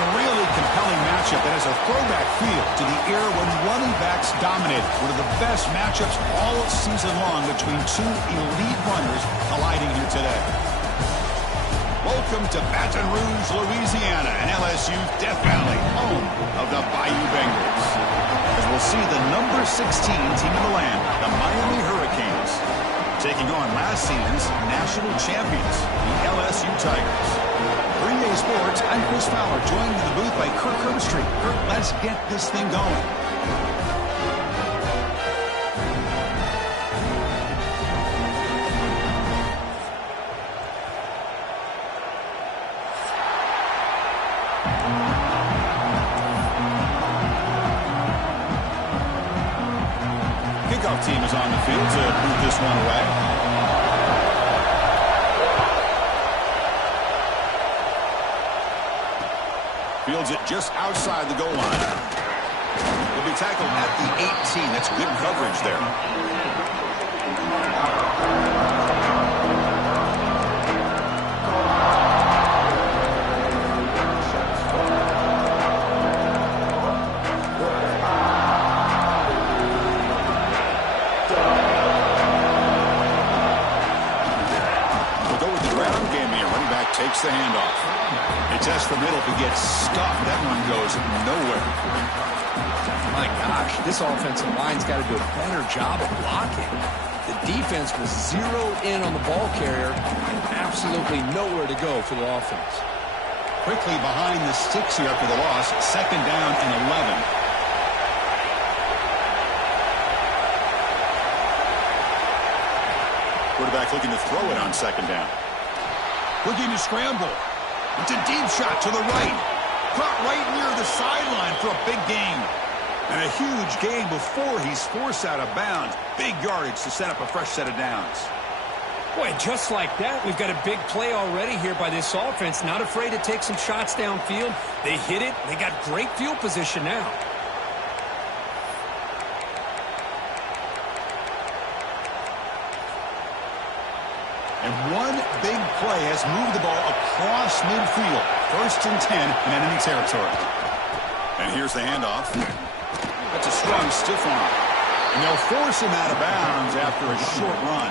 a really compelling matchup that has a throwback feel to the era when running backs dominated. One of the best matchups all season long between two elite runners colliding here today. Welcome to Baton Rouge, Louisiana, and LSU's Death Valley, home of the Bayou Bengals. As we'll see the number 16 team in the land, the Miami Hurricanes, taking on last season's national champions, the LSU Tigers. For EA Sports, I'm Chris Fowler, joined in the booth by Kirk Herbstreit. Kirk, let's get this thing going. Kickoff team is on the field to move this one away. Fields it just outside the goal line. He'll be tackled at the 18. That's good coverage there. Takes the handoff. He tests the middle. If he gets stuffed, that one goes nowhere. My gosh, this offensive line's got to do a better job of blocking. The defense was zeroed in on the ball carrier and absolutely nowhere to go for the offense. Quickly behind the sticks here after the loss. Second down and 11. Quarterback looking to throw it on second down. Looking to scramble. It's a deep shot to the right. Caught right near the sideline for a big gain. And a huge gain before he's forced out of bounds. Big yardage to set up a fresh set of downs. Boy, just like that, we've got a big play already here by this offense. Not afraid to take some shots downfield. They hit it. They got great field position now. And one big play has moved the ball across midfield. 1st and 10 in enemy territory. And here's the handoff. That's a strong stiff arm. And they'll force him out of bounds after a short run.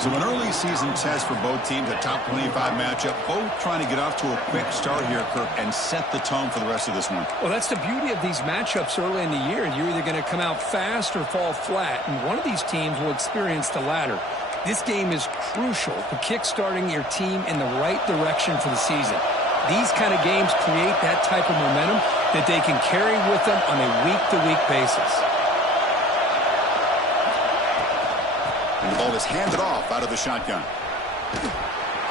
So an early season test for both teams, a top 25 matchup. Both trying to get off to a quick start here, Kirk, and set the tone for the rest of this one. Well, that's the beauty of these matchups early in the year. You're either going to come out fast or fall flat. And one of these teams will experience the latter. This game is crucial to kick-starting your team in the right direction for the season. These kind of games create that type of momentum that they can carry with them on a week-to-week basis. And the ball is handed off out of the shotgun.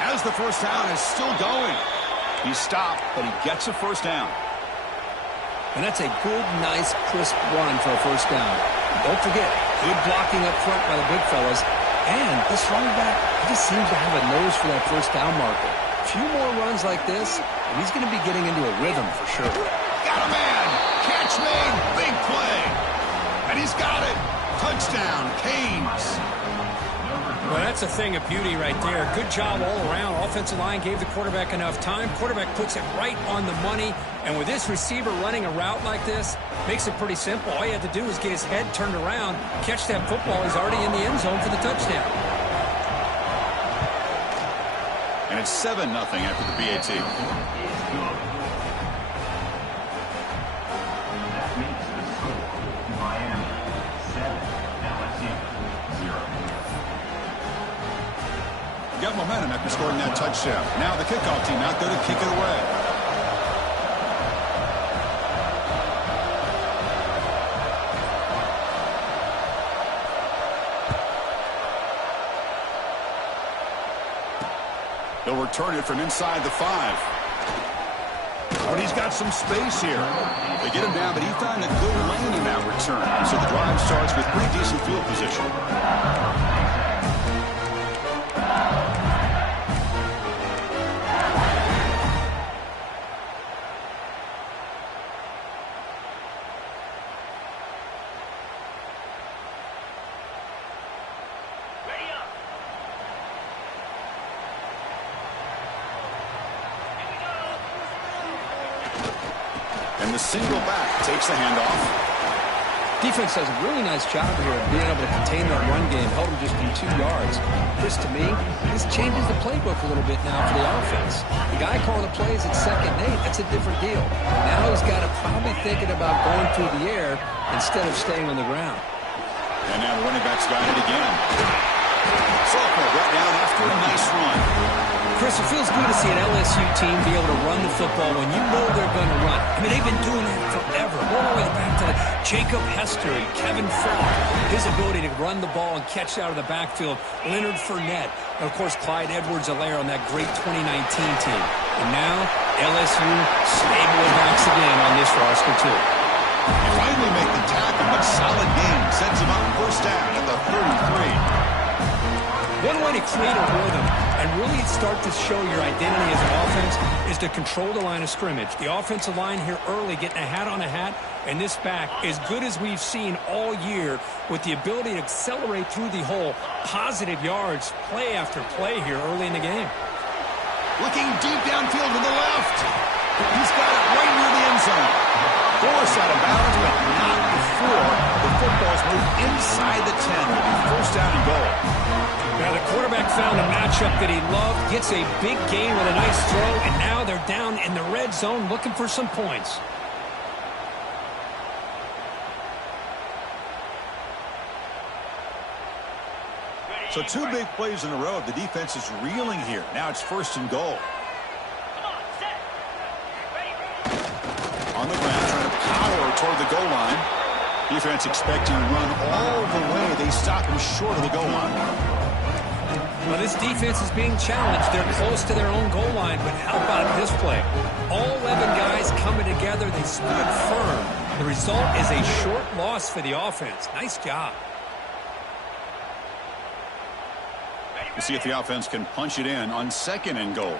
As the first down is still going. He stopped, but he gets a first down. And that's a good, nice, crisp run for a first down. And don't forget, good blocking up front by the big fellas. And this running back, he just seems to have a nose for that first down marker. A few more runs like this, and he's going to be getting into a rhythm for sure. Got a man. Catch made. Big play. And he's got it. Touchdown, Canes. Well, that's a thing of beauty right there. Good job all around. Offensive line gave the quarterback enough time. Quarterback puts it right on the money. And with this receiver running a route like this, makes it pretty simple. All you have to do is get his head turned around, catch that football. He's already in the end zone for the touchdown. And it's 7-0 after the BAT. Got momentum after scoring that touchdown. Now the kickoff team out there to kick it away. They'll return it from inside the 5. But he's got some space here. They get him down, but he found a good lane in that return. So the drive starts with pretty decent field position. And the single back takes the handoff. Defense does a really nice job here of being able to contain that run game, held him just in 2 yards. Chris, to me, this changes the playbook a little bit now for the offense. The guy calling the plays at 2nd and 8, that's a different deal. Now he's got to probably thinking about going through the air instead of staying on the ground. And now the running back's got it again. Sophomore brought down after a nice run. Chris, it feels good to see an LSU team be able to run the football when you know they're going to run. I mean, they've been doing that forever. All the way back to Jacob Hester and Kevin Falk. His ability to run the ball and catch out of the backfield. Leonard Fournette. And, of course, Clyde Edwards-Helaire on that great 2019 team. And now, LSU stable backs again on this roster, too. They finally make the tackle, but solid game. Sends him up first down at the 33. One way to create a rhythm and really start to show your identity as an offense is to control the line of scrimmage. The offensive line here early getting a hat on a hat, and this back, as good as we've seen all year, with the ability to accelerate through the hole, positive yards, play after play here early in the game. Looking deep downfield to the left. He's got it right near the end zone. Force out of bounds, but not before the football's moved inside the 10. It'll be first down and goal. Now the quarterback found a matchup that he loved, gets a big gain with a nice throw, and now they're down in the red zone looking for some points. So 2 big plays in a row. The defense is reeling here. Now it's first and goal. On the ground, trying to power toward the goal line. Defense expecting to run all the way. They stop him short of the goal line. Well, this defense is being challenged. They're close to their own goal line, but how about this play? All 11 guys coming together. They stood firm. The result is a short loss for the offense. Nice job. We'll see if the offense can punch it in on 2nd and goal.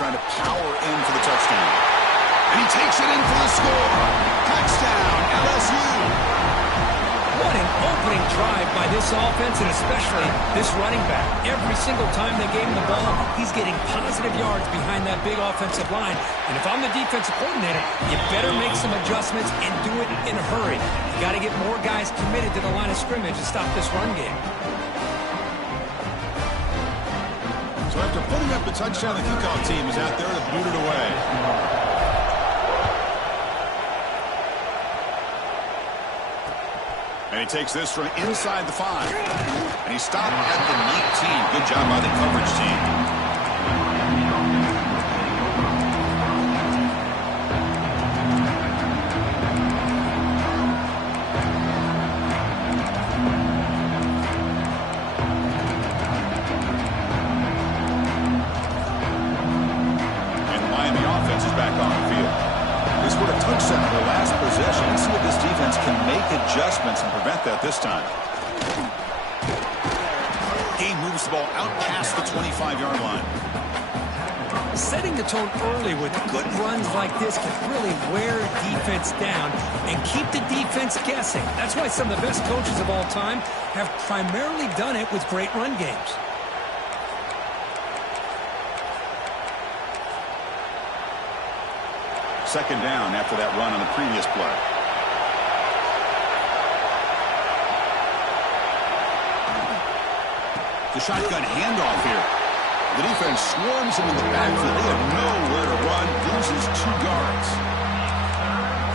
Trying to power in for the touchdown. And he takes it in for the score. Touchdown, LSU. What an opening drive by this offense, and especially this running back. Every single time they gave him the ball, he's getting positive yards behind that big offensive line. And if I'm the defensive coordinator, you better make some adjustments and do it in a hurry. You got to get more guys committed to the line of scrimmage to stop this run game. So after putting up the touchdown, the kickoff team is out there to boot it away. And he takes this from inside the 5. And he stopped at the 19. Good job by the coverage team. Adjustments and prevent that this time. Game moves the ball out past the 25-yard line. Setting the tone early with good runs like this can really wear a defense down and keep the defense guessing. That's why some of the best coaches of all time have primarily done it with great run games. Second down after that run on the previous play. The shotgun handoff here. The defense swarms him in the backfield. They have nowhere to run. Loses 2 yards.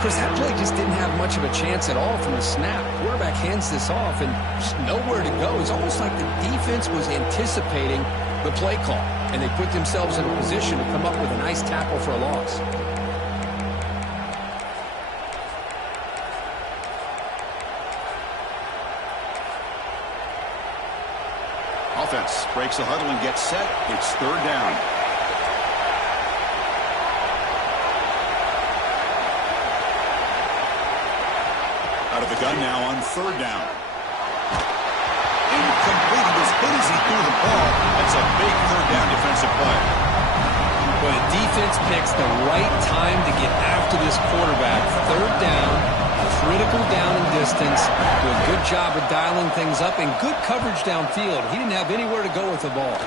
Chris, that play just didn't have much of a chance at all from the snap. Quarterback hands this off and just nowhere to go. It's almost like the defense was anticipating the play call, and they put themselves in a position to come up with a nice tackle for a loss. Offense breaks the huddle and gets set. It's third down. Out of the gun now on third down. Incomplete. He was hit as he threw the ball. That's a big third down defensive play. But the defense picks the right time to get after this quarterback. Third down, Critical down and distance. Do a good job of dialing things up and good coverage downfield. He didn't have anywhere to go with the ball.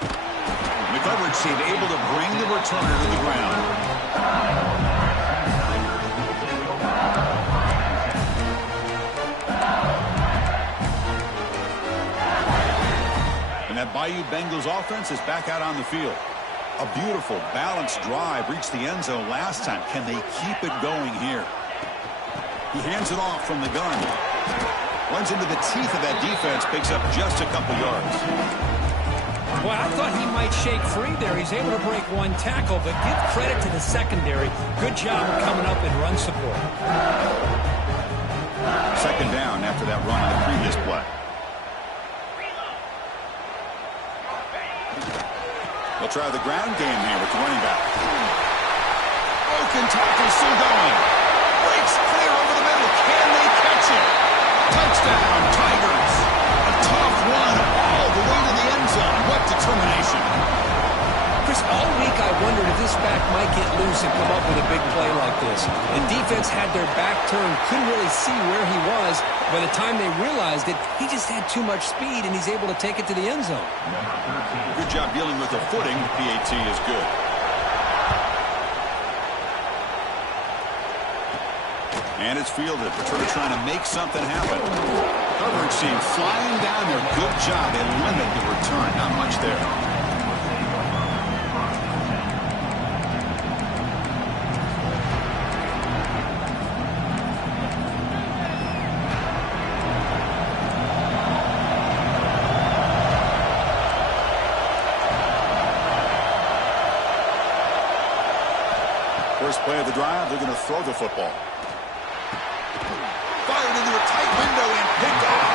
The coverage team able to bring the returner to the ground. And that Bayou Bengals offense is back out on the field. A beautiful, balanced drive reached the end zone last time. Can they keep it going here? He hands it off from the gun. Runs into the teeth of that defense, picks up just a couple yards. Well, I thought he might shake free there. He's able to break one tackle, but give credit to the secondary. Good job of coming up in run support. Second down after that run on the previous play. They'll try the ground game here with the running back. Broken tackle still going. Breaks clear over the middle. Can they catch it? Touchdown, Tigers. A tough run all the way to the end zone. What determination. Chris, all week I wondered if this back might get loose and come up with a big play like this. The defense had their back turned, couldn't really see where he was. By the time they realized it, he just had too much speed, and he's able to take it to the end zone. Good job dealing with the footing. PAT is good. And it's fielded. Returner trying to make something happen. Coverage team flying down there. Good job. They limit the return. Not much there. First play of the drive, they're going to throw the football. Fired into a tight window and picked off.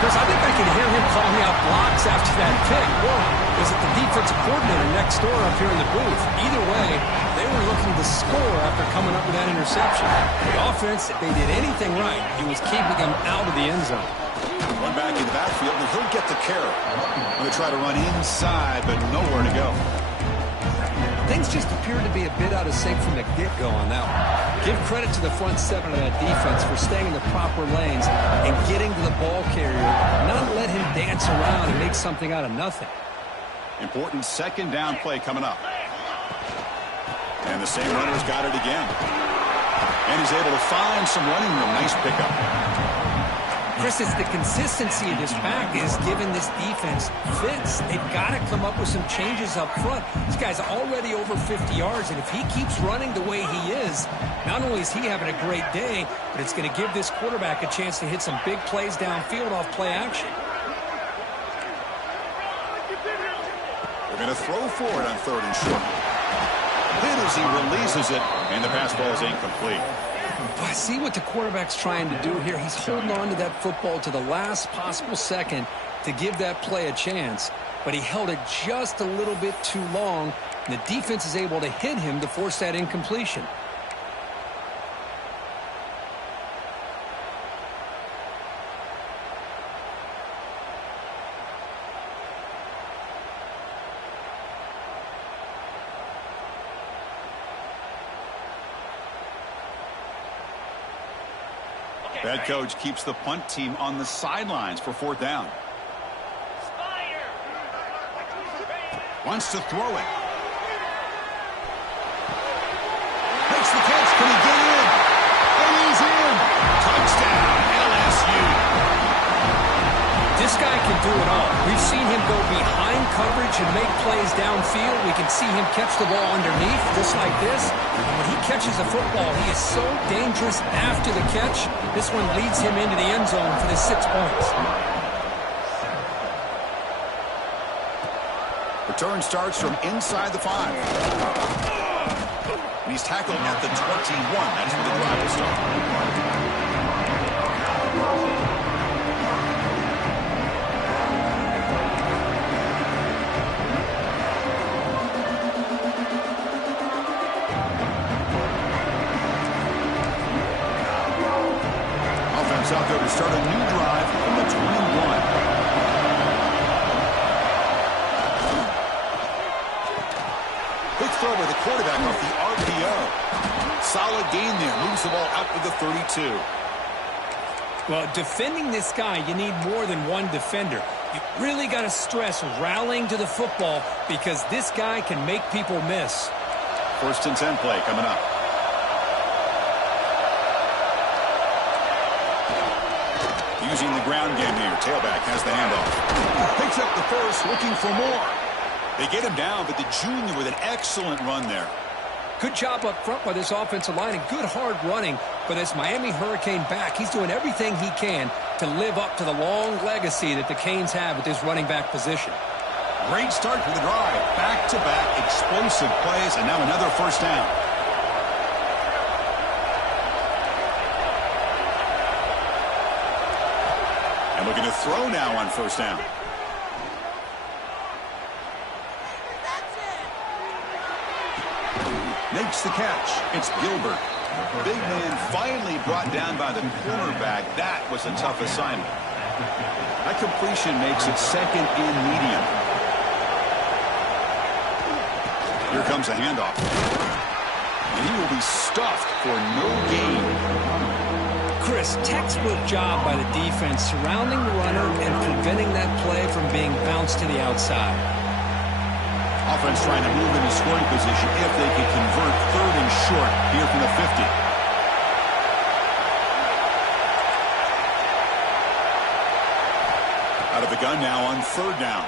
Chris, I think I can hear him calling out blocks after that pick. Or is it the defensive coordinator next door up here in the booth? Either way, they were looking to score after coming up with that interception. The offense, if they did anything right, it was keeping them out of the end zone. Run back in the backfield, and he'll get the carry. Going to try to run inside, but nowhere to go. Things just appeared to be a bit out of sync from the get-go on that one. Give credit to the front seven of that defense for staying in the proper lanes and getting to the ball carrier, not let him dance around and make something out of nothing. Important second down play coming up. And the same runner's got it again. And he's able to find some running room. Nice pickup. Chris, it's the consistency of this back is giving this defense fits. They've got to come up with some changes up front. This guy's already over 50 yards, and if he keeps running the way he is, not only is he having a great day, but it's going to give this quarterback a chance to hit some big plays downfield off play action. They're going to throw for it on third and short. Hit as he releases it, and the pass ball is incomplete. I see what the quarterback's trying to do here. He's holding on to that football to the last possible second to give that play a chance, but he held it just a little bit too long, and the defense is able to hit him to force that incompletion. Head coach keeps the punt team on the sidelines for fourth down. Wants to throw it. Makes the catch. Can he get in? And he's in. Touchdown, LSU. This guy can do it all. We've seen him go behind coverage and make plays downfield. We can see him catch the ball underneath, just like this. And when he catches a football, he is so dangerous after the catch. This one leads him into the end zone for the 6 points. Return starts from inside the 5. And he's tackled at the 21. That's where the drive will start. Out there to start a new drive from the 21. Quick throw by the quarterback off the RPO. Solid gain there. Moves the ball out to the 32. Well, defending this guy, you need more than one defender. You really got to stress rallying to the football because this guy can make people miss. 1st and 10 play coming up. Using the ground game here. Tailback has the handoff. Picks up the first, looking for more. They get him down, but the junior with an excellent run there. Good job up front by this offensive line and good hard running for this Miami Hurricane back. He's doing everything he can to live up to the long legacy that the Canes have with this running back position. Great start to the drive. Back-to-back explosive plays, and now another 1st down. And looking to throw now on 1st down. Makes the catch. It's Gilbert. Big man finally brought down by the cornerback. That was a tough assignment. That completion makes it 2nd and medium. Here comes a handoff. And he will be stuffed for no gain. Chris, textbook job by the defense surrounding the runner and preventing that play from being bounced to the outside. Offense trying to move into scoring position if they can convert 3rd and short here from the 50. Out of the gun now on 3rd down.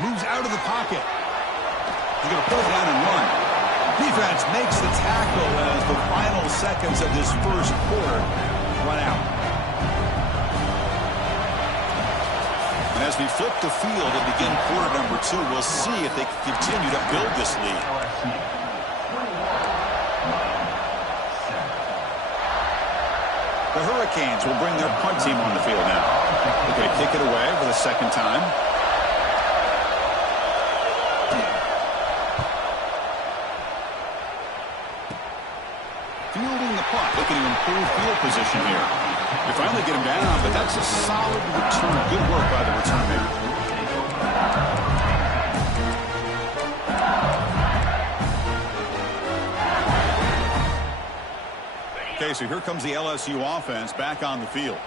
Moves out of the pocket. He's going to pull it down and run. Defense makes the tackle as the final seconds of this 1st quarter run out. And as we flip the field and begin quarter number 2, we'll see if they can continue to build this lead. The Hurricanes will bring their punt team on the field now. They're going to kick it away for the 2nd time. Fielding the punt, looking to improve field position here. They finally get him down, but that's a solid return. Good work by the return man. Okay, so here comes the LSU offense back on the field.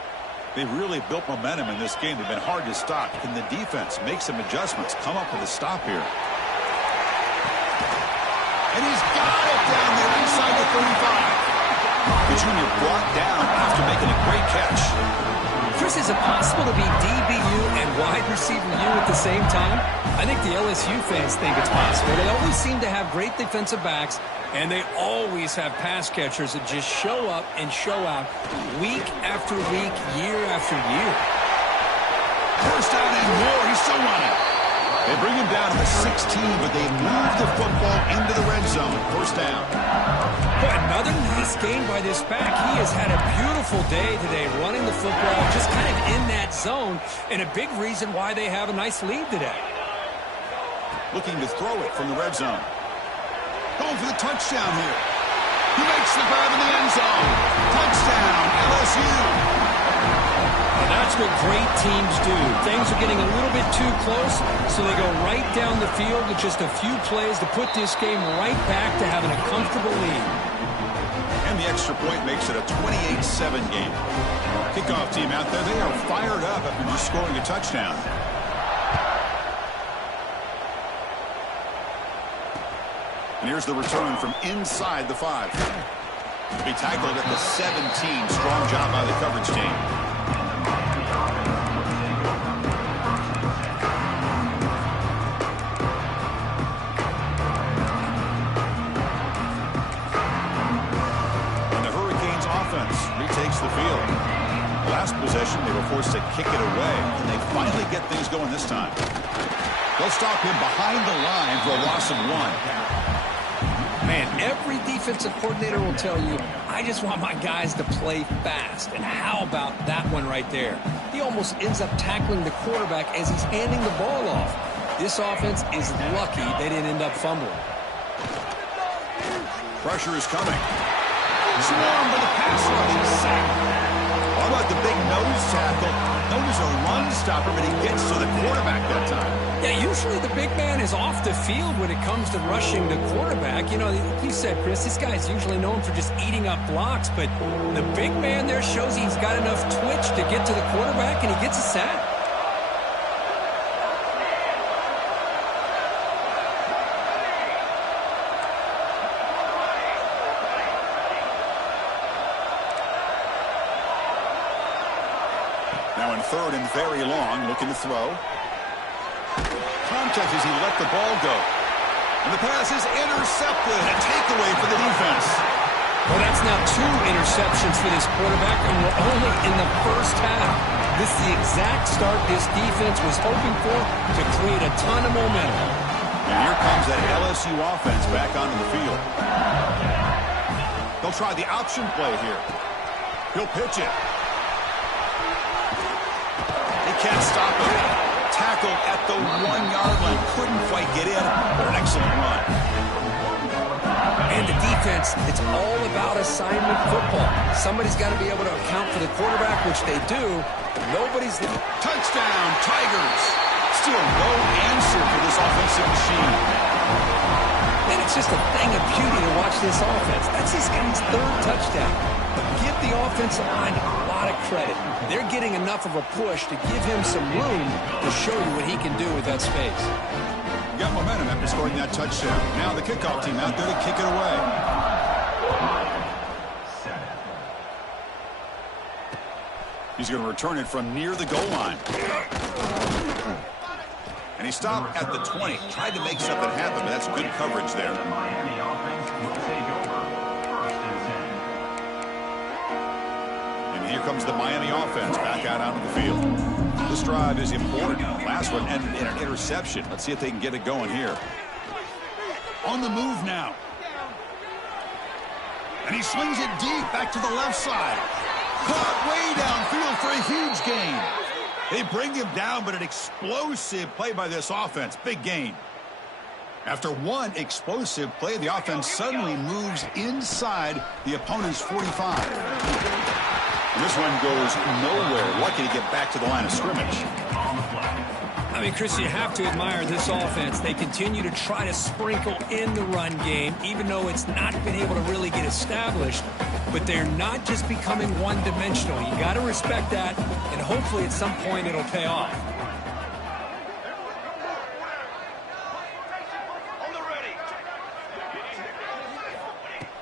They've really built momentum in this game. They've been hard to stop. Can the defense make some adjustments, come up with a stop here? And he's got it down there inside the 35. The junior brought down after making a great catch. Chris, is it possible to be DB2 and wide receiver U at the same time? I think the LSU fans think it's possible. They always seem to have great defensive backs, and they always have pass catchers that just show up and show out week after week, year after year. 1st down and more. He's still running. They bring him down to the 16, but they move the football into the red zone. 1st down. Boy, another nice game by this back. He has had a beautiful day today running the football, just kind of in that zone, and a big reason why they have a nice lead today. Looking to throw it from the red zone. Going for the touchdown here. He makes the grab in the end zone. Touchdown, LSU. And that's what great teams do. Things are getting a little bit too close, so they go right down the field with just a few plays to put this game right back to having a comfortable lead. And the extra point makes it a 28-7 game. Kickoff team out there, they are fired up after just scoring a touchdown. And here's the return from inside the 5. To be tackled at the 17. Strong job by the coverage team. And the Hurricanes offense retakes the field. Last possession, they were forced to kick it away, and they finally get things going this time. They'll stop him behind the line for a loss of 1. Man, every defensive coordinator will tell you, I just want my guys to play fast. And how about that one right there? He almost ends up tackling the quarterback as he's handing the ball off. This offense is lucky they didn't end up fumbling. Pressure is coming. Swarm with the pass rush is sacked. How about the big nose tackle. Notice a run stopper, but he gets to the quarterback that time. Yeah, usually the big man is off the field when it comes to rushing the quarterback. You know, like you said, Chris, this guy is usually known for just eating up blocks, but the big man there shows he's got enough twitch to get to the quarterback, and he gets a sack. Now in third and very long, looking to throw. Contact as he let the ball go. And the pass is intercepted. A takeaway for the defense. Well, that's now 2 interceptions for this quarterback, and we're only in the first half. This is the exact start this defense was hoping for to create a ton of momentum. And here comes that LSU offense back onto the field. They'll try the option play here. He'll pitch it. He can't stop it. Tackled at the 1-yard line. Couldn't quite get in, but an excellent run. And the defense, it's all about assignment football. Somebody's got to be able to account for the quarterback, which they do. Nobody's... Touchdown, Tigers. Still no answer for this offensive machine. And it's just a thing of beauty to watch this offense. That's this guy's 3rd touchdown. But give the offensive line a lot of credit. They're getting enough of a push to give him some room to show you what he can do with that space. Got momentum after scoring that touchdown. Now the kickoff team out there to kick it away. He's going to return it from near the goal line. And he stopped at the 20. Tried to make something happen, but that's good coverage there. And here comes the Miami offense back out onto the field. This drive is important. Last one ended in an interception. Let's see if they can get it going here. On the move now. And he swings it deep back to the left side. Caught way downfield for a huge gain. They bring him down, but an explosive play by this offense. Big gain. After one explosive play, the offense suddenly moves inside the opponent's 45. And this one goes nowhere. Lucky to get back to the line of scrimmage. I mean, Chris, you have to admire this offense. They continue to try to sprinkle in the run game, even though it's not been able to really get established. But they're not just becoming one-dimensional. You got to respect that, and hopefully at some point it'll pay off.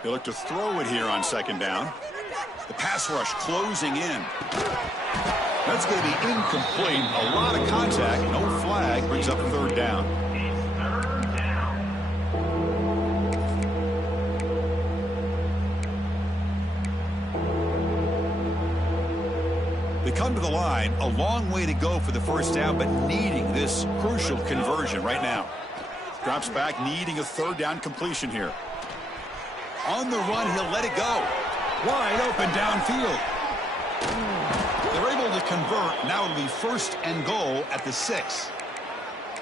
They look to throw it here on 2nd down. The pass rush closing in. That's going to be incomplete. A lot of contact. No flag. Brings up 3rd down. They come to the line. A long way to go for the 1st down, but needing this crucial conversion right now. Drops back, needing a 3rd down completion here. On the run, he'll let it go. Wide open downfield. They're able to convert. Now it'll be 1st and goal at the 6.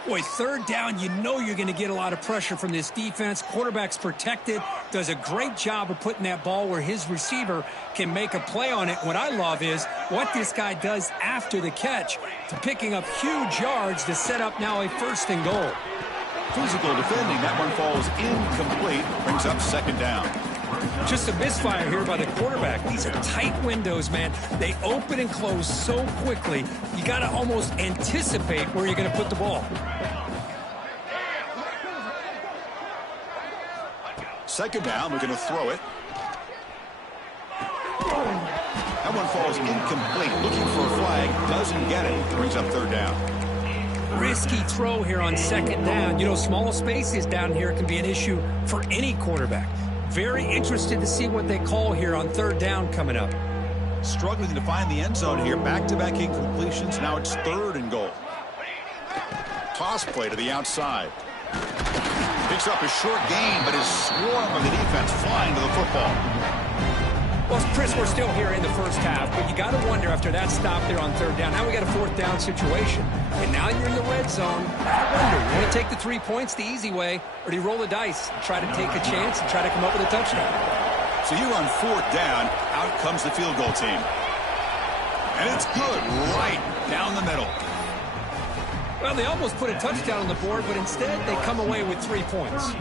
Boy, 3rd down, you know you're going to get a lot of pressure from this defense. Quarterback's protected, does a great job of putting that ball where his receiver can make a play on it. What I love is what this guy does after the catch to picking up huge yards to set up now a 1st and goal. Physical defending. That one falls incomplete. Brings up 2nd down. Just a misfire here by the quarterback. These are tight windows, man. They open and close so quickly, you got to almost anticipate where you're going to put the ball. 2nd down, we're going to throw it. That one falls incomplete. Looking for a flag, doesn't get it. Brings up 3rd down. Risky throw here on 2nd down. You know, small spaces down here can be an issue for any quarterback. Very interested to see what they call here on 3rd down coming up. Struggling to find the end zone here. Back-to-back incompletions. Now it's 3rd and goal. Toss play to the outside. Picks up a short gain, but is swarmed by the defense flying to the football. Well, Chris, we're still here in the 1st half, but you got to wonder after that stop there on 3rd down. Now we got a 4th down situation, and now you're in the red zone. I wonder, you want to take the 3 points the easy way, or do you roll the dice and try to take a chance and try to come up with a touchdown? So here on 4th down, out comes the field goal team. And it's good right down the middle. Well, they almost put a touchdown on the board, but instead they come away with 3 points.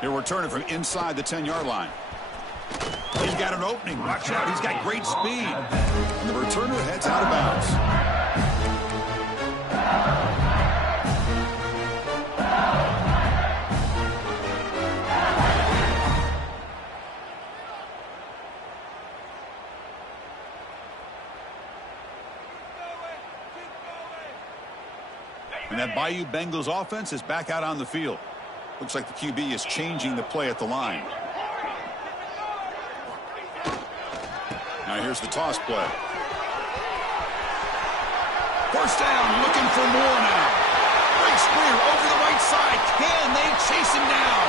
He'll return it from inside the 10-yard line. He's got an opening. Watch out. He's got great speed. And the returner heads out of bounds. And that Bayou Bengals offense is back out on the field. Looks like the QB is changing the play at the line. Now here's the toss play. First down, looking for more now. Great screen over the right side. Can they chase him down?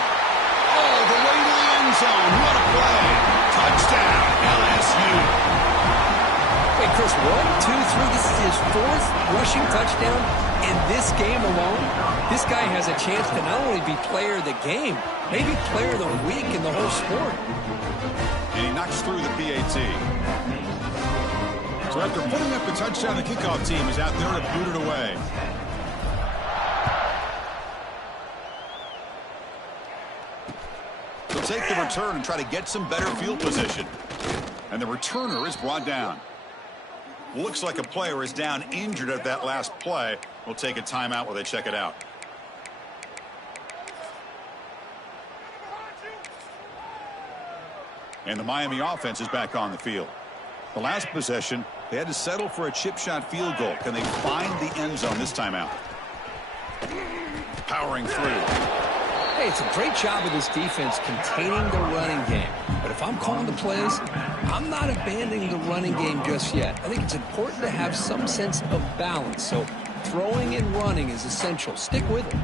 All the way to the end zone. What a play. Touchdown, LSU. Wait, Chris, 1, 2, 3. This is his 4th rushing touchdown in this game alone. This guy has a chance to not only be player of the game, maybe player of the week in the whole sport. And he knocks through the PAT. So after putting up the touchdown, the kickoff team is out there to boot it away. They'll take the return and try to get some better field position. And the returner is brought down. Looks like a player is down injured at that last play. We'll take a timeout while they check it out. And the Miami offense is back on the field. The last possession, they had to settle for a chip shot field goal. Can they find the end zone this time out? Powering through. Hey, it's a great job of this defense containing the running game. But if I'm calling the plays, I'm not abandoning the running game just yet. I think it's important to have some sense of balance. So throwing and running is essential. Stick with it.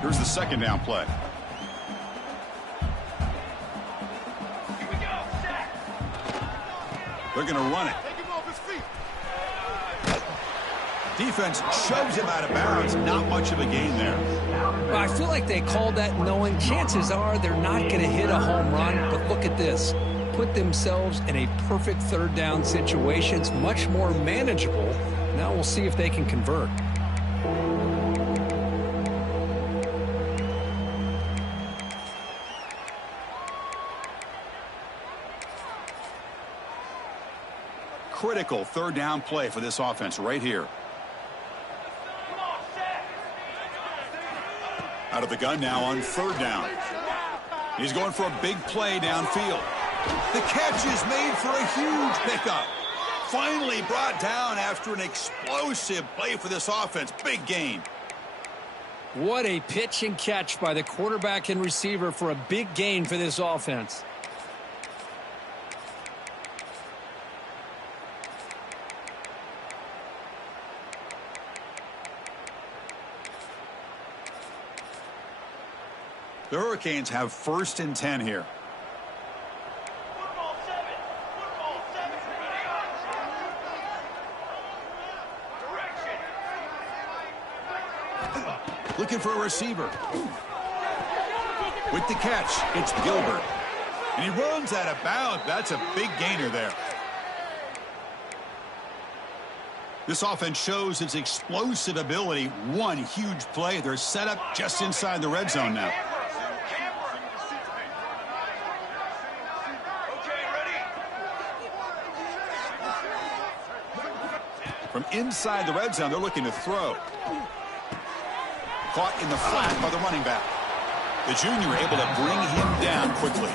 Here's the second down play. They're going to run it. Defense shoves him out of bounds. Not much of a gain there. Well, I feel like they called that knowing chances are they're not going to hit a home run. But look at this. Put themselves in a perfect third down situation. It's much more manageable. Now we'll see if they can convert. Critical third down play for this offense right here. Out of the gun now on third down. He's going for a big play downfield. The catch is made for a huge pickup. Finally brought down after an explosive play for this offense. Big gain. What a pitch and catch by the quarterback and receiver for a big gain for this offense. The Hurricanes have 1st and 10 here. Looking for a receiver. With the catch, it's Gilbert. And he runs out of bounds. That's a big gainer there. This offense shows its explosive ability. One huge play. They're set up just inside the red zone now. From inside the red zone, they're looking to throw. Caught in the flat by the running back. The junior able to bring him down quickly.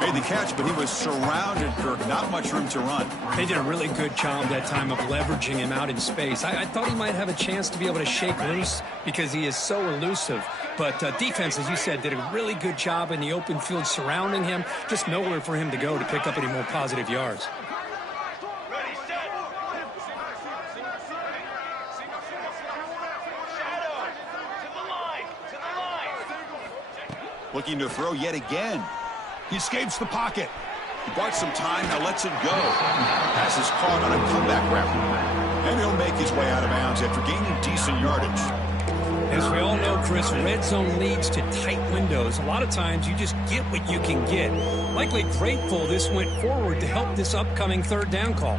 Made the catch, but he was surrounded, Kirk. Not much room to run. They did a really good job that time of leveraging him out in space. I thought he might have a chance to be able to shake loose because he is so elusive. But defense, as you said, did a really good job in the open field surrounding him. Just nowhere for him to go to pick up any more positive yards. Looking to throw yet again. He escapes the pocket. He bought some time, now lets it go. Pass is caught on a comeback route. And he'll make his way out of bounds after gaining decent yardage. As we all know, Chris, red zone leads to tight windows. A lot of times you just get what you can get. Likely grateful this went forward to help this upcoming third down call.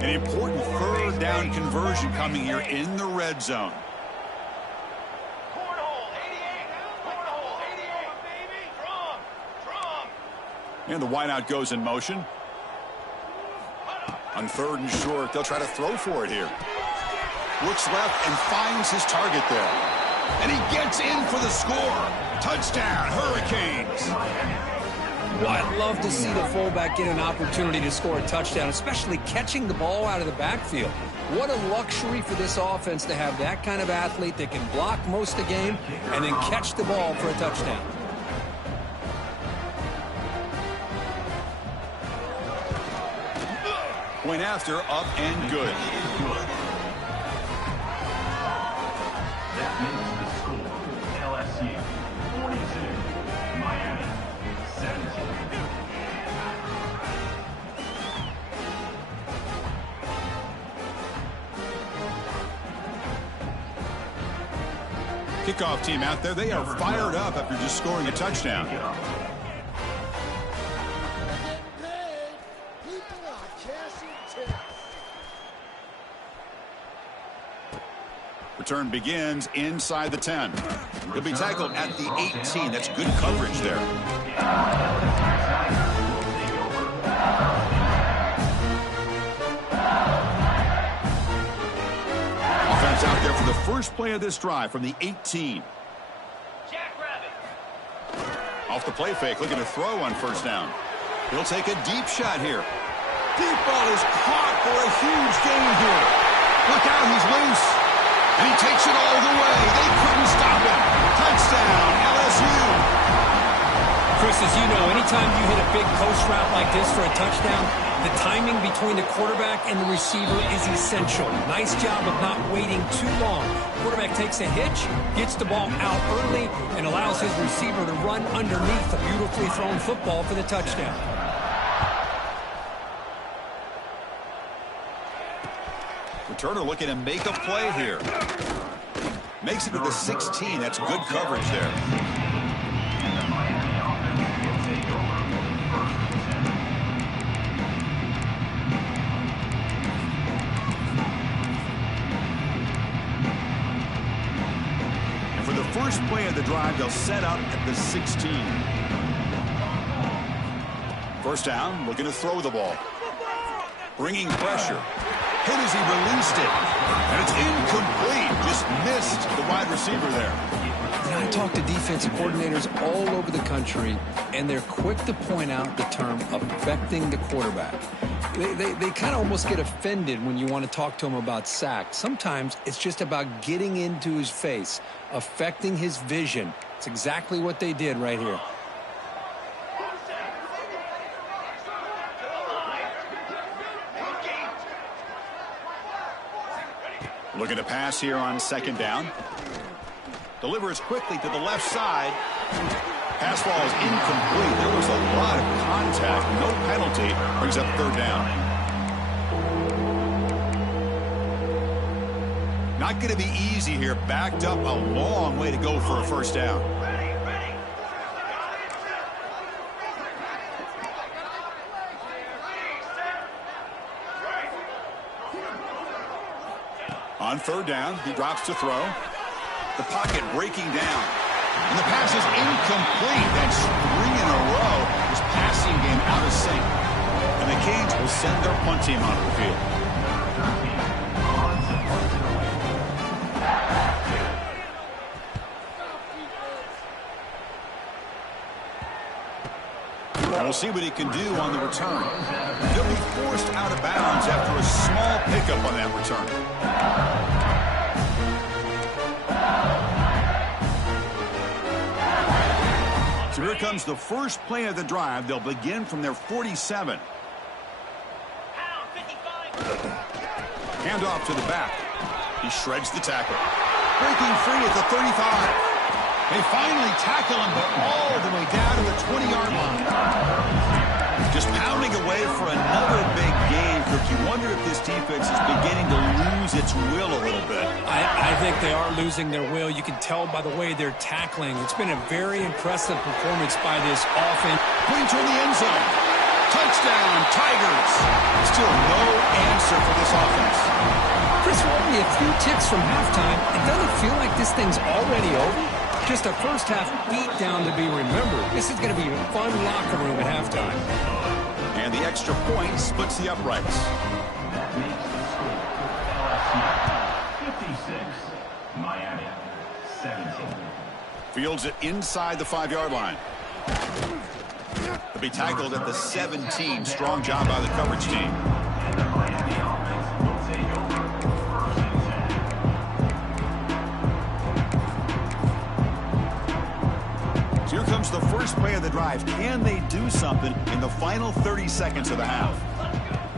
An important third down conversion coming here in the red zone. And the wideout goes in motion. On third and short, they'll try to throw for it here. Looks left and finds his target there. And he gets in for the score. Touchdown, Hurricanes. Well, I'd love to see the fullback get an opportunity to score a touchdown, especially catching the ball out of the backfield. What a luxury for this offense to have that kind of athlete that can block most of the game and then catch the ball for a touchdown. Point after, up and good. That makes the score. LSU 42, Miami 17. Kickoff team out there, they are fired up after just scoring a touchdown. Return begins inside the 10. He'll be tackled at the 18. That's good coverage there. Offense out there for the first play of this drive from the 18. Off the play fake, looking to throw on first down. He'll take a deep shot here. Deep ball is caught for a huge gain here. Look out, he's loose. And he takes it all the way. They couldn't stop him. Touchdown, LSU. Chris, as you know, anytime you hit a big post route like this for a touchdown, the timing between the quarterback and the receiver is essential. Nice job of not waiting too long. Quarterback takes a hitch, gets the ball out early, and allows his receiver to run underneath a beautifully thrown football for the touchdown. Returner looking to make a play here. Makes it to the 16. That's good coverage there. And for the first play of the drive, they'll set up at the 16. First down, looking to throw the ball. Bringing pressure. Hit as he released it. And it's incomplete. Just missed the wide receiver there. I talk to defensive coordinators all over the country, and they're quick to point out the term affecting the quarterback. They kind of almost get offended when you want to talk to them about sacks. Sometimes it's just about getting into his face, affecting his vision. It's exactly what they did right here. Looking to pass here on second down. Delivers quickly to the left side. Pass ball is incomplete. There was a lot of contact. No penalty. Brings up third down. Not going to be easy here. Backed up a long way to go for a first down. On third down, he drops to throw. The pocket breaking down. And the pass is incomplete. That's 3 in a row. His passing game out of sync. And the Canes will send their punt team onto the field. And we'll see what he can do on the return. He'll be forced out of bounds after a small pickup on that return. So here comes the first play of the drive. They'll begin from their 47. Hand off to the back. He shreds the tackle. Breaking free at the 35. They finally tackle him, but all the way down to the 20-yard line. Just pounding away for another big gain for you wonder if this defense is beginning to lose its will a little bit. I think they are losing their will. You can tell by the way they're tackling. It's been a very impressive performance by this offense. Putting toward the end zone. Touchdown, Tigers. Still no answer for this offense. Chris, we're only a few ticks from halftime. It doesn't feel like this thing's already over. Just a first-half beatdown to be remembered. This is going to be a fun locker room at halftime. And the extra point splits the uprights. That makes the score LSU 56, Miami 17. Fields it inside the 5-yard line. He'll be tackled at the 17. Strong job by the coverage team. And the Miami offense will take over first and 10. So here comes the first play of the drive. Can they do something in the final 30 seconds of the half?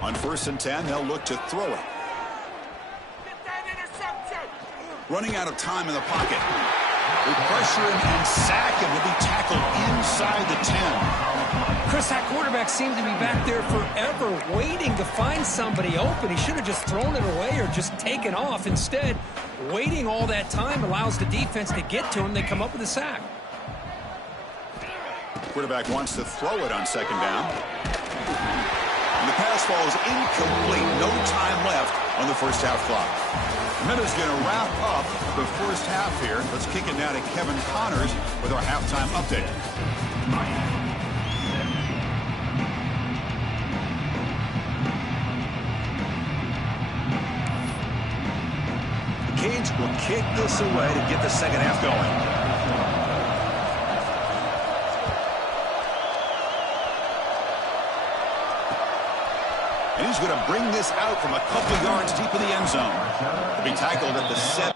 On 1st and 10, they'll look to throw it. Running out of time in the pocket. They pressure him and sack him. Will be tackled inside the 10. Chris, that quarterback seemed to be back there forever waiting to find somebody open. He should have just thrown it away or just taken off. Instead, waiting all that time allows the defense to get to him. They come up with a sack. Quarterback wants to throw it on 2nd down. And the pass falls incomplete. No time left on the first half clock. Minuta's going to wrap up the first half here. Let's kick it now to Kevin Connors with our halftime update. Canes will kick this away to get the second half going. And he's going to bring this out from a couple yards deep in the end zone. He'll be tackled at the 7.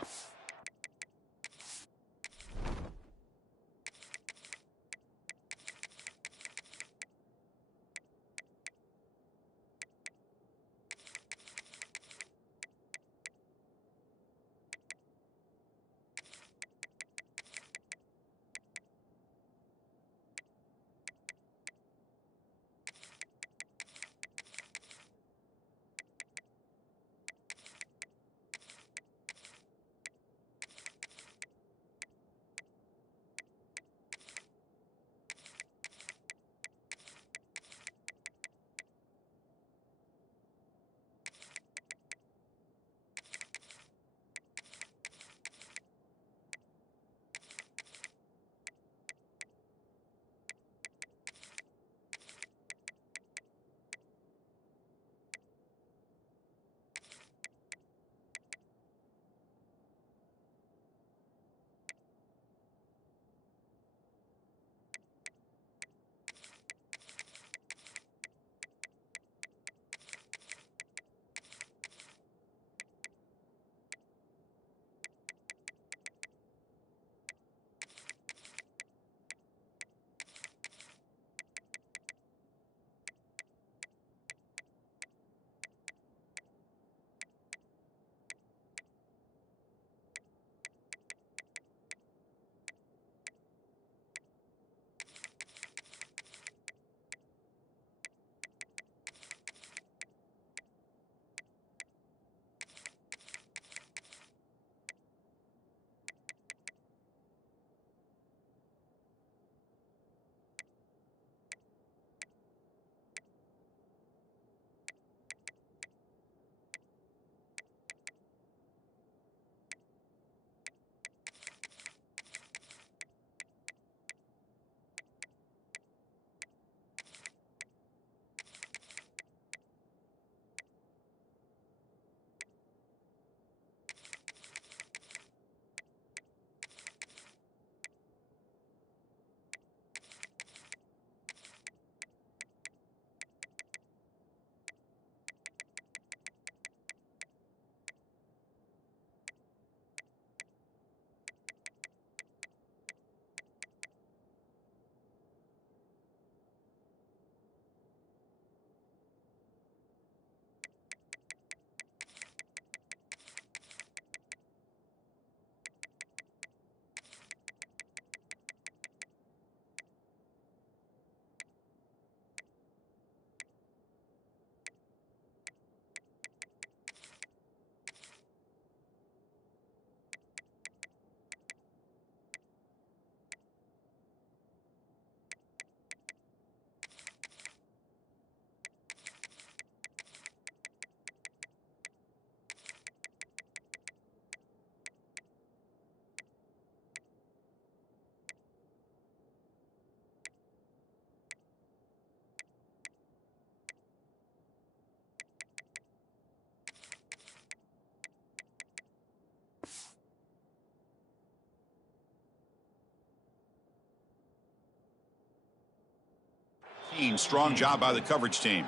scheme. Strong job by the coverage team.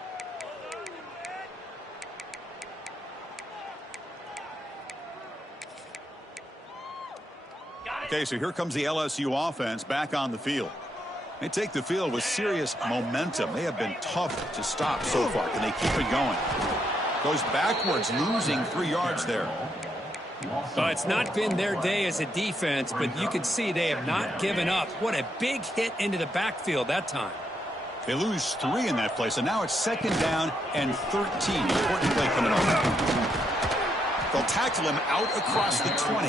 Okay, so here comes the LSU offense back on the field. They take the field with serious momentum. They have been tough to stop so far. Can they keep it going? Goes backwards, losing 3 yards there. It's not been their day as a defense, but you can see they have not given up. What a big hit into the backfield that time. They lose 3 in that play, so now it's 2nd down and 13. Important play coming up. They'll tackle him out across the 20.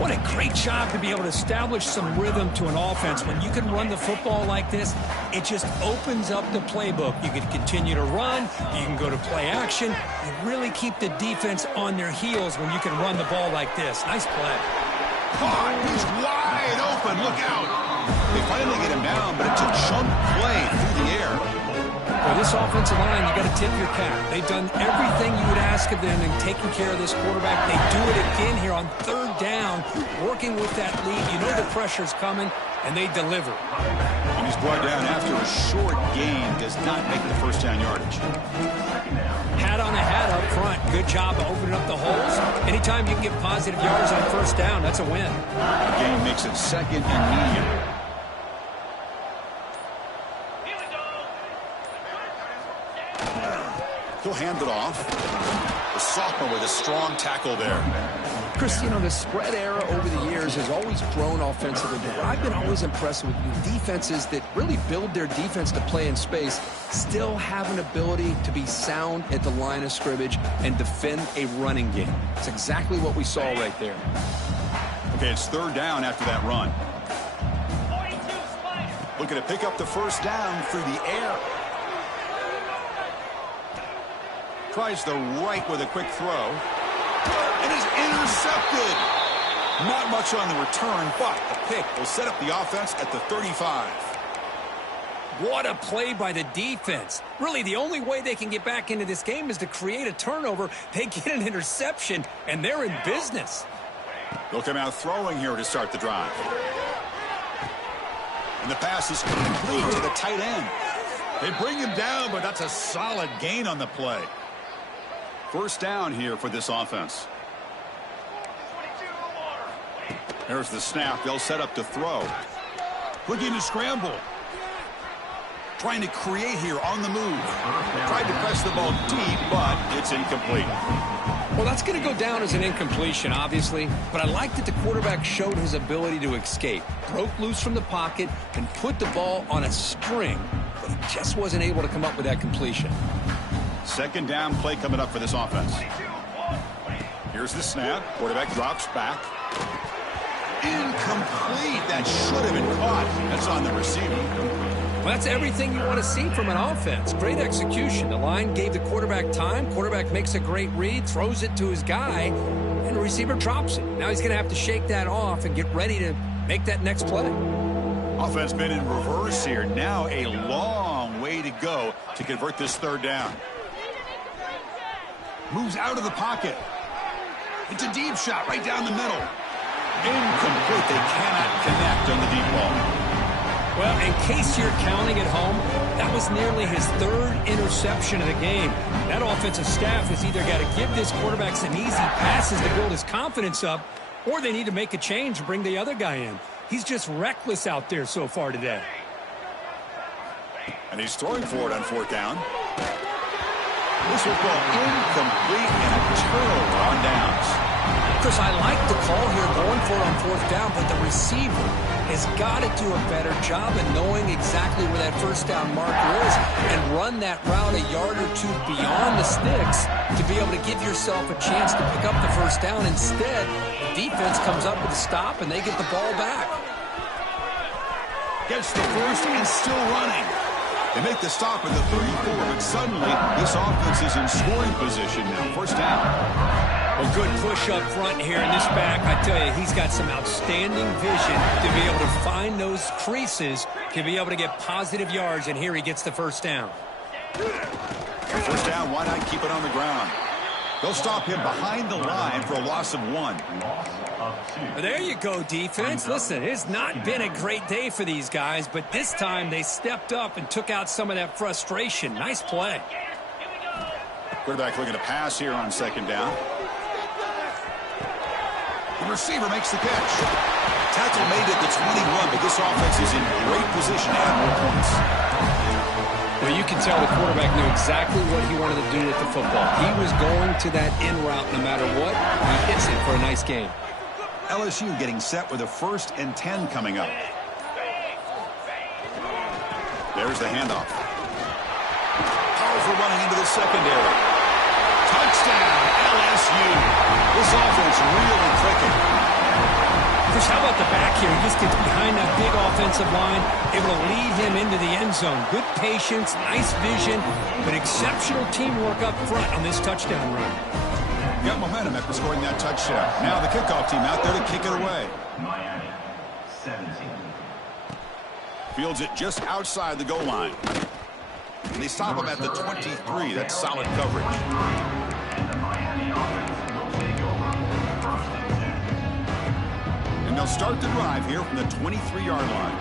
What a great job to be able to establish some rhythm to an offense. When you can run the football like this, it just opens up the playbook. You can continue to run. You can go to play action. You really keep the defense on their heels when you can run the ball like this. Nice play. Caught. He's wide open. Look out. They finally get him down, but it's a chunk play through the air. Well, this offensive line, you got to tip your cap. They've done everything you would ask of them in taking care of this quarterback. They do it again here on 3rd down, working with that lead. You know the pressure's coming, and they deliver. And he's brought down after a short gain. Does not make the 1st down yardage. Hat on a hat up front. Good job of opening up the holes. Anytime you can get positive yards on 1st down, that's a win. The game makes it 2nd and medium. He'll hand it off. The sophomore with a strong tackle there. Chris, you know, the spread era over the years has always grown offensively. But I've been always impressed with defenses that really build their defense to play in space, still have an ability to be sound at the line of scrimmage and defend a running game. It's exactly what we saw right there. Okay, it's 3rd down after that run. Looking to pick up the 1st down through the air. Tries the right with a quick throw. And is intercepted. Not much on the return, but a pick will set up the offense at the 35. What a play by the defense. Really, the only way they can get back into this game is to create a turnover. They get an interception, and they're in business. They'll come out throwing here to start the drive. And the pass is complete to the tight end. They bring him down, but that's a solid gain on the play. 1st down here for this offense. There's the snap. They'll set up to throw. Looking to scramble. Trying to create here on the move. Tried to press the ball deep, but it's incomplete. Well, that's going to go down as an incompletion, obviously. But I like that the quarterback showed his ability to escape. Broke loose from the pocket and put the ball on a string. But he just wasn't able to come up with that completion. 2nd down play coming up for this offense. Here's the snap. Quarterback drops back. Incomplete. That should have been caught. That's on the receiver. Well, that's everything you want to see from an offense. Great execution. The line gave the quarterback time. Quarterback makes a great read, throws it to his guy, and the receiver drops it. Now he's going to have to shake that off and get ready to make that next play. Offense been in reverse here. Now a long way to go to convert this 3rd down. Moves out of the pocket. It's a deep shot right down the middle. Incomplete. They cannot connect on the deep ball. Well, in case you're counting at home, that was nearly his 3rd interception of the game. That offensive staff has either got to give this quarterback some easy passes to build his confidence up, or they need to make a change and bring the other guy in. He's just reckless out there so far today. And he's throwing for it on 4th down. This will go incomplete and a turnover on downs. Chris, I like the call here going for it on 4th down, but the receiver has got to do a better job of knowing exactly where that 1st down marker is and run that route a yard or 2 beyond the sticks to be able to give yourself a chance to pick up the 1st down. Instead, the defense comes up with a stop and they get the ball back. Gets the 1st and still running. They make the stop at the 34, but suddenly this offense is in scoring position now. 1st down. Well, good push up front here in this back. I tell you, he's got some outstanding vision to be able to find those creases, to be able to get positive yards, and here he gets the 1st down. 1st down, why not keep it on the ground? They'll stop him behind the line for a loss of 1. There you go, defense. Listen, it's not been a great day for these guys, but this time they stepped up and took out some of that frustration. Nice play. Quarterback looking to pass here on 2nd down. The receiver makes the catch. Tackle made at the 21, but this offense is in great position to add more points. Well, you can tell the quarterback knew exactly what he wanted to do with the football. He was going to that in route no matter what. He hits it for a nice gain. LSU getting set with a 1st and 10 coming up. There's the handoff. Powerful running into the secondary. Touchdown, LSU. This offense really clicking. Chris, how about the back here? He just gets behind that big offensive line, able to lead him into the end zone. Good patience, nice vision, but exceptional teamwork up front on this touchdown run. Got momentum after scoring that touchdown. Now the kickoff team out there to kick it away. Miami, 17. Fields it just outside the goal line. They stop him at the 23. That's solid coverage. And the Miami offense will take over 1st and 10. And they'll start the drive here from the 23-yard line.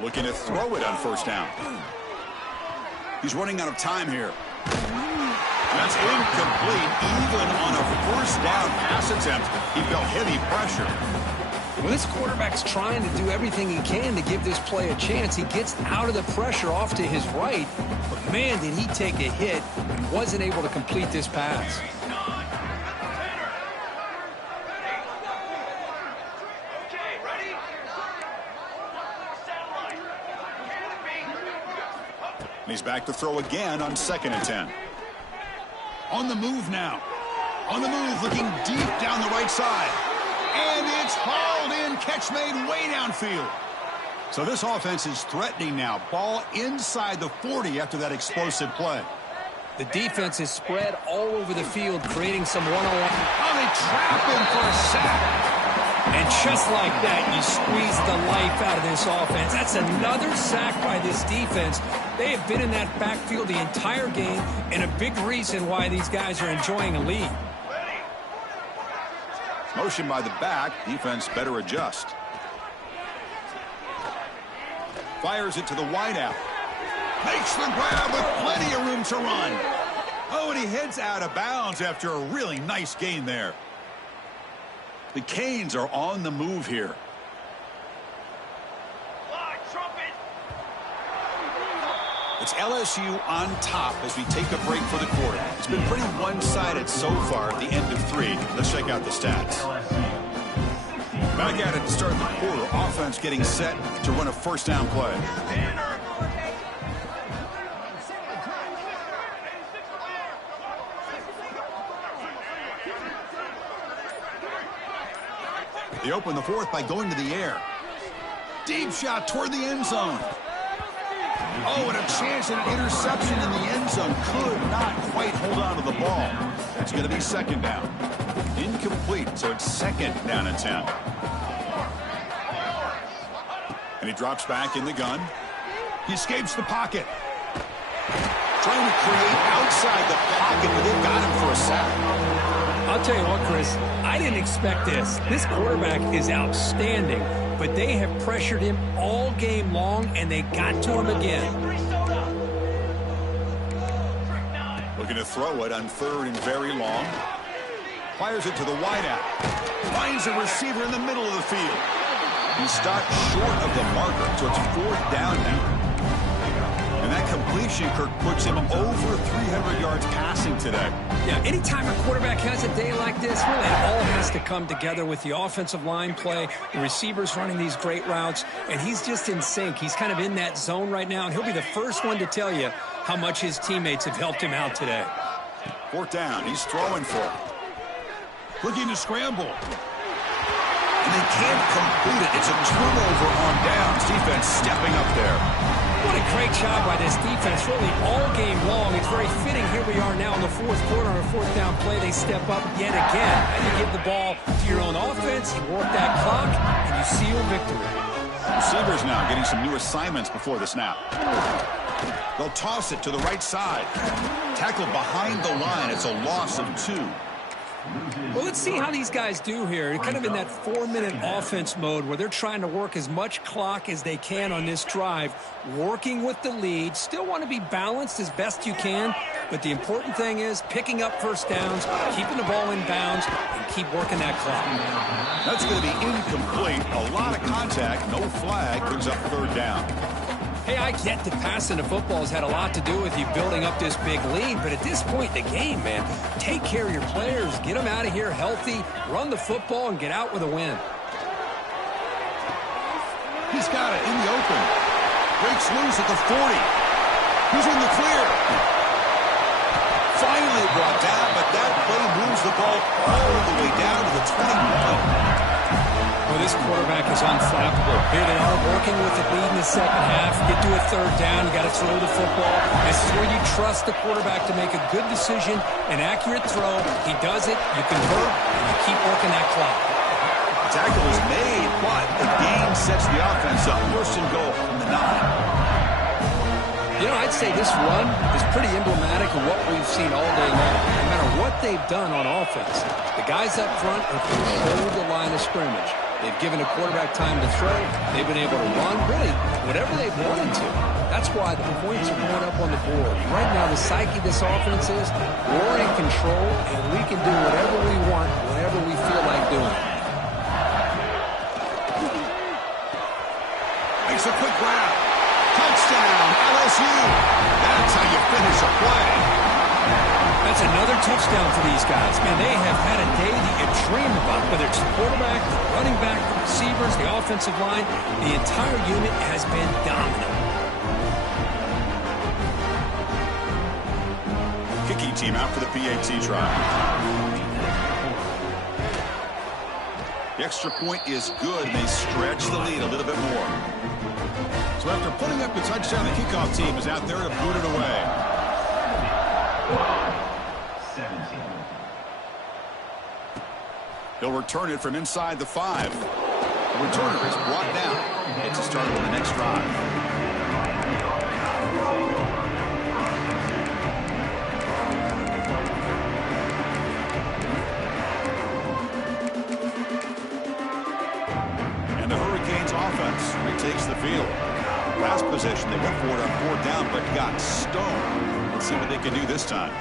Looking to throw it on 1st down. He's running out of time here. That's incomplete. Even on a 1st down pass attempt, he felt heavy pressure. Well, this quarterback's trying to do everything he can to give this play a chance. He gets out of the pressure off to his right, but man, did he take a hit and wasn't able to complete this pass. He's back to throw again on 2nd and 10. On the move now. On the move, looking deep down the right side. And it's hauled in. Catch made way downfield. So this offense is threatening now. Ball inside the 40 after that explosive play. The defense is spread all over the field, creating some one-on-one. Oh, they trap him for a sack. And just like that, you squeeze the life out of this offense. That's another sack by this defense. They have been in that backfield the entire game, and a big reason why these guys are enjoying a lead. Motion by the back. Defense better adjust. Fires it to the wideout. Makes the grab with plenty of room to run. Oh, and he heads out of bounds after a really nice gain there. The Canes are on the move here. It's LSU on top as we take a break for the quarter. It's been pretty one-sided so far at the end of 3. Let's check out the stats. Back at it to start the quarter. Offense getting set to run a 1st down play. They open the 4th by going to the air. Deep shot toward the end zone. Oh, and a chance at an interception in the end zone. Could not quite hold on to the ball. It's going to be 2nd down. Incomplete, so it's 2nd down and 10. And he drops back in the gun. He escapes the pocket. Trying to create outside the pocket, but they've got him for a sack. I'll tell you what, Chris, I didn't expect this. This quarterback is outstanding, but they have pressured him all game long, and they got to him again. Looking to throw it on 3rd and very long. Fires it to the wideout. Finds a receiver in the middle of the field. He stopped short of the marker, so it's 4th down now. And that completion, Kirk, puts him over 300 yards passing today. Yeah, anytime a quarterback has a day like this, really it all has to come together with the offensive line play, the receivers running these great routes, and he's just in sync. He's kind of in that zone right now, and he'll be the first one to tell you how much his teammates have helped him out today. 4th down. He's throwing for it. Looking to scramble. And they can't complete it. It's a turnover on downs. Defense stepping up there. What a great job by this defense, really all game long. It's very fitting. Here we are now in the 4th quarter on a 4th down play. They step up yet again. And you give the ball to your own offense, you work that clock, and you seal victory. Receivers now getting some new assignments before the snap. They'll toss it to the right side. Tackled behind the line. It's a loss of 2. Well, let's see how these guys do here. They're kind of in that 4-minute offense mode where they're trying to work as much clock as they can on this drive, working with the lead. Still want to be balanced as best you can, but the important thing is picking up first downs, keeping the ball in bounds, and keep working that clock. That's going to be incomplete. A lot of contact. No flag. Brings up 3rd down. Hey, I get that passing the football has had a lot to do with you building up this big lead, but at this point in the game, man, take care of your players, get them out of here healthy, run the football, and get out with a win. He's got it in the open. Breaks loose at the 40. He's in the clear. Finally brought down, but that play moves the ball all the way down to the 21. Well, this quarterback is unflappable. Here they are working with the lead in the second half. Get to a 3rd down. You got to throw the football. This is where you trust the quarterback to make a good decision, an accurate throw. He does it. You convert, and you keep working that clock. Tackle is made, but the gain sets the offense up. 1st and goal from the 9. You know, I'd say this run is pretty emblematic of what we've seen all day long. No matter what they've done on offense, the guys up front have controlled the line of scrimmage. They've given a quarterback time to throw. They've been able to run, really, whatever they've wanted to. That's why the points are going up on the board. Right now, the psyche of this offense is we're in control, and we can do whatever we want, whenever we feel like doing it. Makes a quick grab. Touchdown, LSU. That's how you finish a play. That's another touchdown for these guys. Man, they have had a day that you dream about, whether it's the quarterback, the running back, the receivers, the offensive line. The entire unit has been dominant. Kicking team out for the PAT try. The extra point is good, and they stretch the lead a little bit more. So after putting up the touchdown, the kickoff team is out there to boot it away. 17. He'll return it from inside the 5. The returner is brought down. It's a start on the next drive. And the Hurricanes offense retakes the field. Last possession, they went for it on 4th down, but got stoned. Let's see what they can do this time.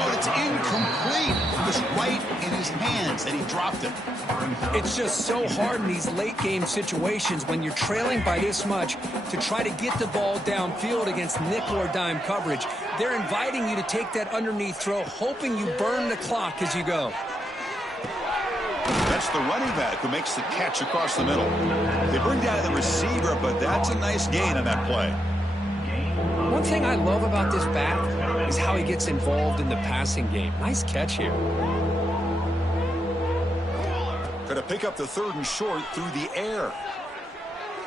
Oh, it's incomplete. It was right in his hands, and he dropped it. It's just so hard in these late-game situations when you're trailing by this much to try to get the ball downfield against nickel or dime coverage. They're inviting you to take that underneath throw, hoping you burn the clock as you go. That's the running back who makes the catch across the middle. They bring down the receiver, but that's a nice gain on that play. One thing I love about this back is how he gets involved in the passing game. Nice catch here. Going to pick up the 3rd and short through the air.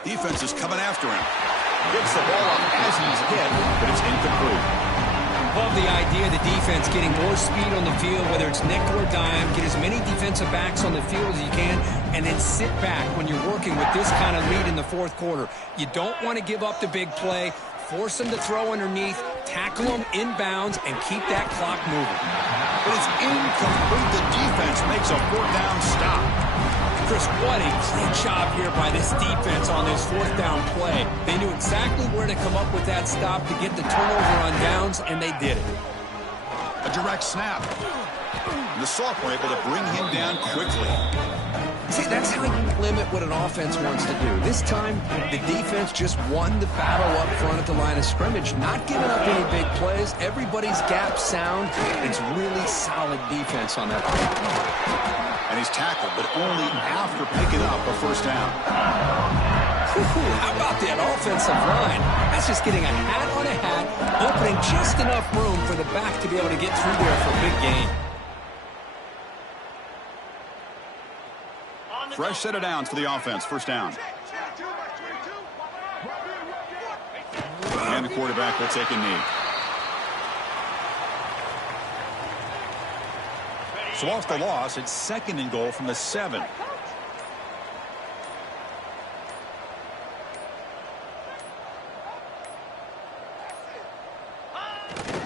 Defense is coming after him. Gets the ball up as he's hit, but it's incomplete. Love the idea of the defense getting more speed on the field, whether it's nickel or dime. Get as many defensive backs on the field as you can, and then sit back when you're working with this kind of lead in the 4th quarter. You don't want to give up the big play. Force them to throw underneath, tackle them inbounds, and keep that clock moving. But it's incomplete. The defense makes a 4th down stop. Chris, what a great job here by this defense on this 4th down play. They knew exactly where to come up with that stop to get the turnover on downs, and they did it. A direct snap. The sophomore able to bring him down quickly. See, that's how you limit what an offense wants to do. This time, the defense just won the battle up front at the line of scrimmage, not giving up any big plays. Everybody's gap sound. It's really solid defense on that play. And he's tackled, but only after picking up a 1st down. How about that offensive line? That's just getting a hat on a hat, opening just enough room for the back to be able to get through there for a big gain. Fresh set of downs for the offense. 1st down. And the quarterback will take a knee. So off the loss, it's 2nd and goal from the 7.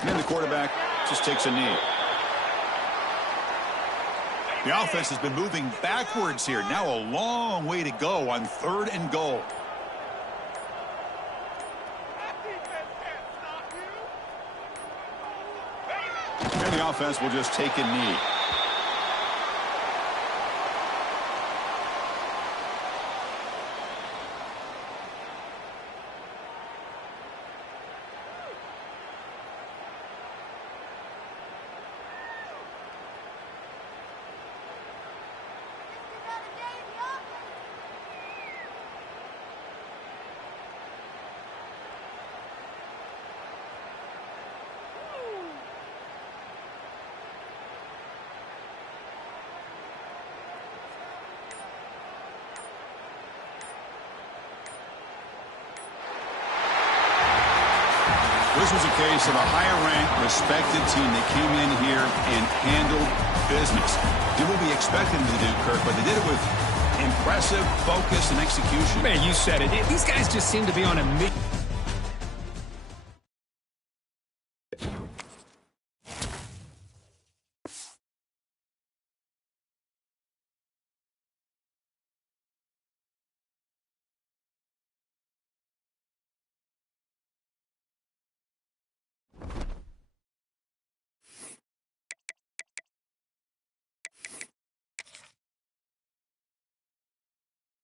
And the quarterback just takes a knee. The offense has been moving backwards here. Now a long way to go on 3rd and goal. And the offense will just take a knee. This was a case of a higher-ranked, respected team that came in here and handled business. Did what we expected them to do, Kirk, but they did it with impressive focus and execution. Man, you said it. These guys just seem to be on a